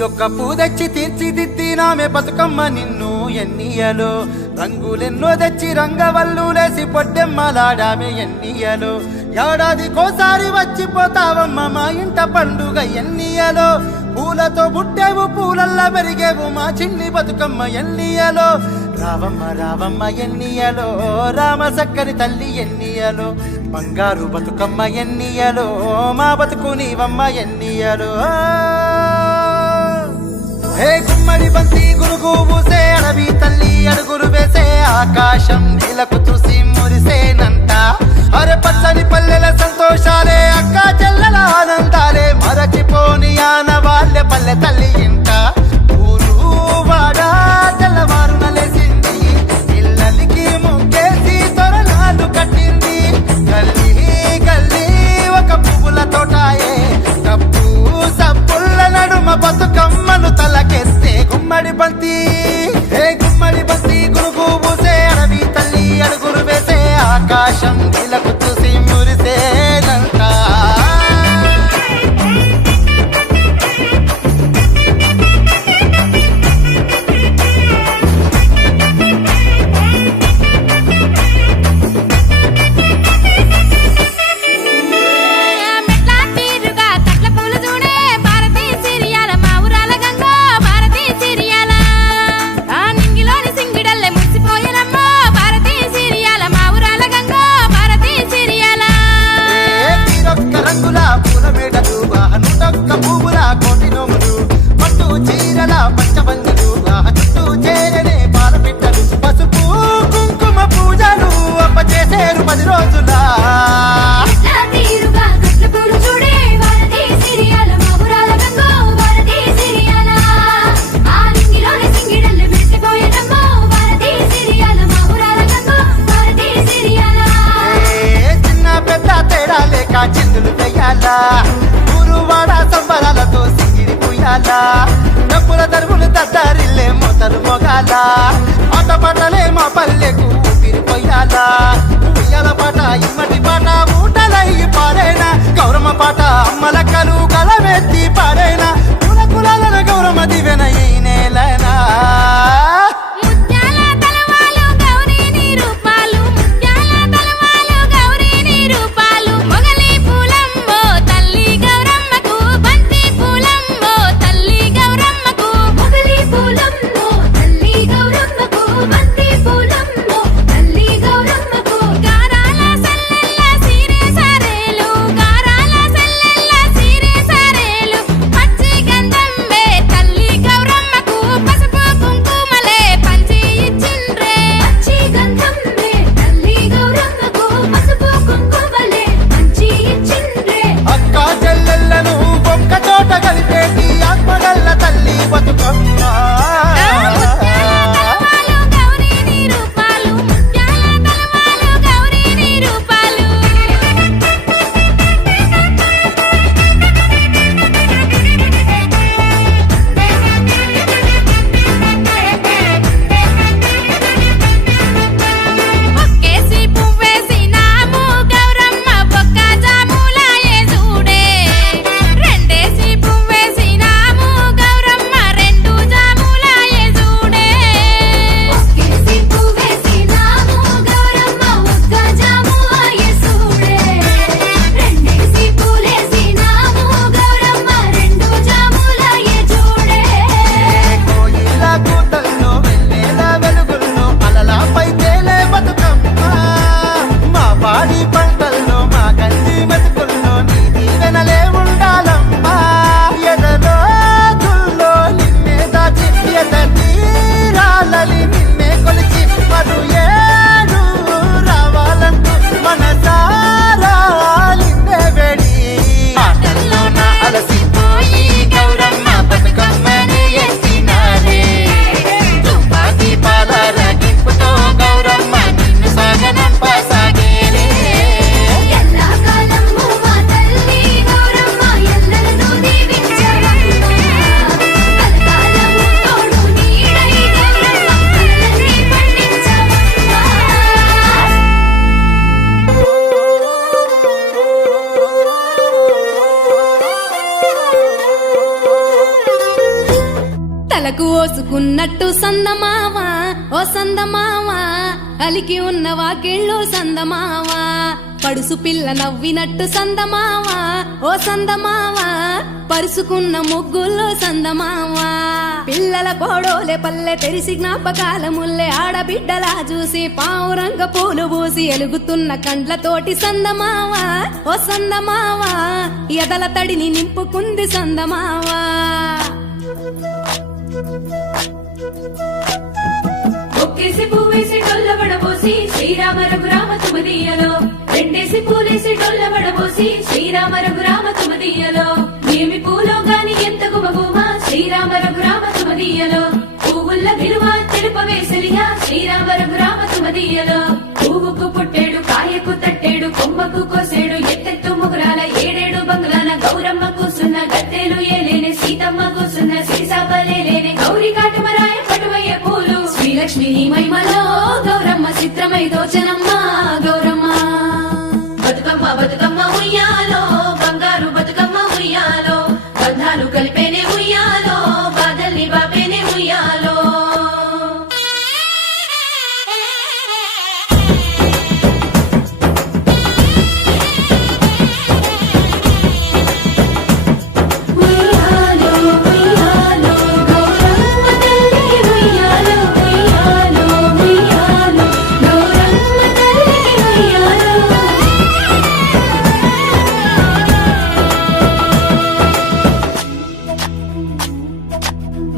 తీరొక్క పూదెచ్చి తీర్చిదిద్దినామె బతుకమ్మ నిన్ను ఎన్నియలో రంగులెన్నో తెచ్చి రంగవల్లులేసి పొడ్డెమ్మలాడామె ఎన్నియలో ఏడాదికోసారి వచ్చిపోతావమ్మ మా ఇంట పండుగ ఎన్నియలో పూలతో పుట్టేవు పూలల్లా పెరిగేవు మా చిన్ని బతుకమ్మ ఎన్నియలో రావమ్మ రావమ్మ ఎన్నియలో రామ సక్కని తల్లి ఎన్నియలో బంగారు బతుకమ్మ ఎన్నియలో మా బతుకు నీవమ్మ ఎన్నియలో హే గుమ్మడి బంతి గురుగు పూసే అడవి తల్లి అడుగులు వేసే ఆకాశం నీలకు చూసి మురిసేనంట అరే పచ్చని పల్లెల సంతోషాలే అక్క చెల్లెల ఆనందాలే మరచిపోని ఆనవాళ్ళే పల్లె తల్లి ఇంట ఊరు వాడా తెల్లవారున లేసింది ఇళ్ళకి ముగ్గేసి తొరలాలు కట్టింది గల్లీ గల్లీ ఒక పువ్వుల తోటాయే డబ్బు సప్పుళ్ళ నడుమ బతుకమ్మను తలకెస్తే గుమ్మడి బంతి హే గుమ్మడి బంతి గురుగు పూసే అడవి తల్లి అడుగులు వేసే ఆకాశం నీలకు చూసి మురిసేనంట చిందులు వేయాలా ఊరువాడ సంబరాలతో సిగిరిపోయాలా డబ్బుల తరువులు దద్దరిల్లే మొదలు మొగాల ఆట పాటలే మా పల్లెకు ఊపిరిపోయాలా ఉయ్యాల పాట ఇమ్మటి పాట ఊటలయ్యి పాడైనా గౌరమ్మ పాట అమ్మలక్కలు గలమెత్తి పాడైనా కుల కులాలను గౌరమ్మ దివెన ఈ నేలనా పచ్చి తలకు ఓసుకున్నట్టు సందమావా ఓ సందమావా అలికి ఉన్న వాకిళ్ళు సందమావా పడుసు పిల్ల నవ్వినట్టు సందమావా ఓ సందమావా పరుసుకున్న ముగ్గుల్లో సందమావా పిల్లల కోడోలే పల్లె తెరిసి జ్ఞాపకాల ముల్లె ఆడబిడ్డలా చూసి పావురంగ పూలు పూసి ఎలుగుతున్న కండ్లతోటి సందమావా ఓ సందమావా ఎదల తడిని నింపుకుంది సందమావా ఒక్కేసి పువ్వేసి డొల్ల వడబోసి శ్రీరామ రఘురామ తుమదీయలో రెండేసి పూలేసి డొల్ల వడబోసి శ్రీరామ రఘురామ తుమదీయలో ఏమి పూలో గాని ఎంత గుమగుమ శ్రీరామ రఘురామ తుమదీయలో పువ్వుల్ల విలువ తెలుపవేసలిగా శ్రీరామ రఘురామ తుమదీయలో పువ్వుకు పుట్టేడు కాయకు తట్టేడు కొమ్మకు కోసేడు ఎత్తెత్తు ముగురాల ఏడేడు బంగ్లాల గౌరమ్మ కూసున్న గద్దెలు ఏలేని సీతమ్మ కూసున్న సీసాపలేలేని గౌరీ కాటమరాయ పటువయ్య పూలు శ్రీలక్ష్మి మహిమలో గౌరమ్మ చిత్రమై దోచనమ్మ గౌరమ్మ బతుకమ్మ బతుకమ్మ ఉయ్యాలో బంగారు బతుకమ్మ ఉయ్యాలో బంధాలు కలిపేనే ఉయ్యాలో బాధల్ని బాపేనే ఉయ్యాలో ఉయ్యాలో ఉయ్యాలో గౌరమ్మ తల్లికి ఉయ్యాలో ఉయ్యాలో ఉయ్యాలో గౌరమ్మ తల్లికి ఉయ్యాలో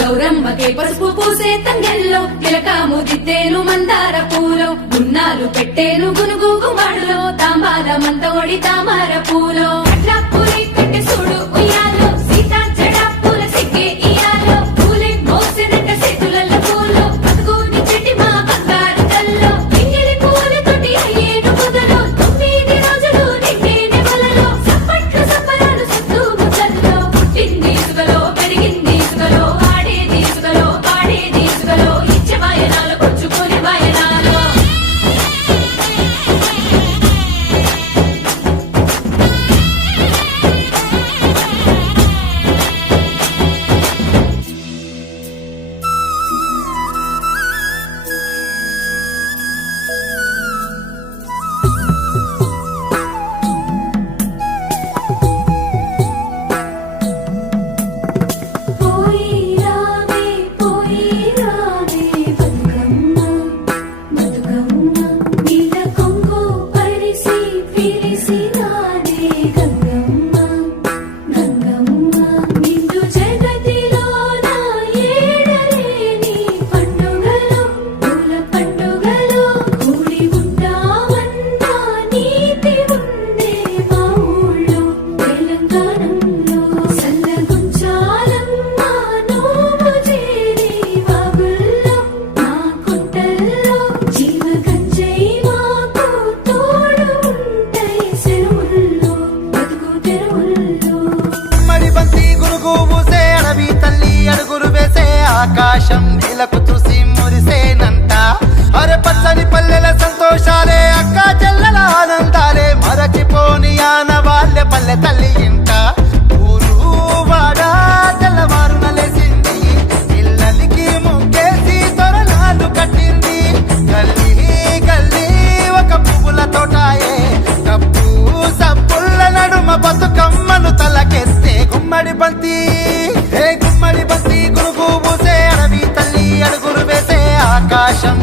గౌరమ్మకే పసుపు పూసే తంగెల్లో తిలకాము దిద్దేను మందార పూలో గున్నాలు పెట్టేను గునుగు గుమాడులో తాంబాల మంతోడి తామర పూలో అట్లా పూరి కట్టి చూడు ఉయ్యాలో సీతా జడ పూల సిగ్గే ఇయాలో పూలే మోసినట్ట చేతులలో పూలో బతుకుని చెట్టి మా బంగారు తల్లో ఎంగిలి పూలతోటి అయ్యేను మొదలు 9 రోజులు నిండేని వలలో సప్పట్లు సప్పరాలు సత్తు ముచ్చల్లో పుట్టింది ఇసుకలో పెరిగింది ఇసుకలో ఆడేది ఇసుకలో పాడేది ఇసుకలో ఇచ్చే వాయనాలు పుచ్చుకునే వాయనాలు పోయి రావే బతుకమ్మ బతుకమ్మ నీల కొంగు పరిసి పిలిసి నాదే గంగమ్మ గంగమ్మ నిండు జగతిలో నా ఏడలేని పండుగలు పూల పండుగలు కూడి ఉంటావన్నా నీతి ఉందే మా ఊళ్ళో తెలంగాణంలో సల్లగుంచాలమ్మ నువ్వు చేరి వాగుల్లో మా కుంటల్లో జీవ గంజై మాకు తోడు ఉంటాయి చెరువుల్లో బతుకు తెరువుల్లో మడి బంతి గురుగు ఊసే అడవి తల్లి అడుగులు వేసే ఆకాశం నీలకు చూసి మురిసేనంట అరే పచ్చని పల్లెల సంతోషాలే అక్క చెల్లెల ఆనందాలే మరచిపోని ఆనవాళ్ళే పల్లె తల్లి ఇంట ఊరు వాడ తెల్లవారున లేసింది ఇళ్ళకి ముగ్గేసి తొరణాలు కట్టింది గల్లీ గల్లీ ఒక పువ్వుల తోటాయే కప్పు సప్పుళ్ళ నడుమ బతుకమ్మను తలకెత్తే గుమ్మడి బంతి గుమ్మడి బంతి గురుగు పూసే అడవి తల్లి అడుగులు వేసే ఆకాశం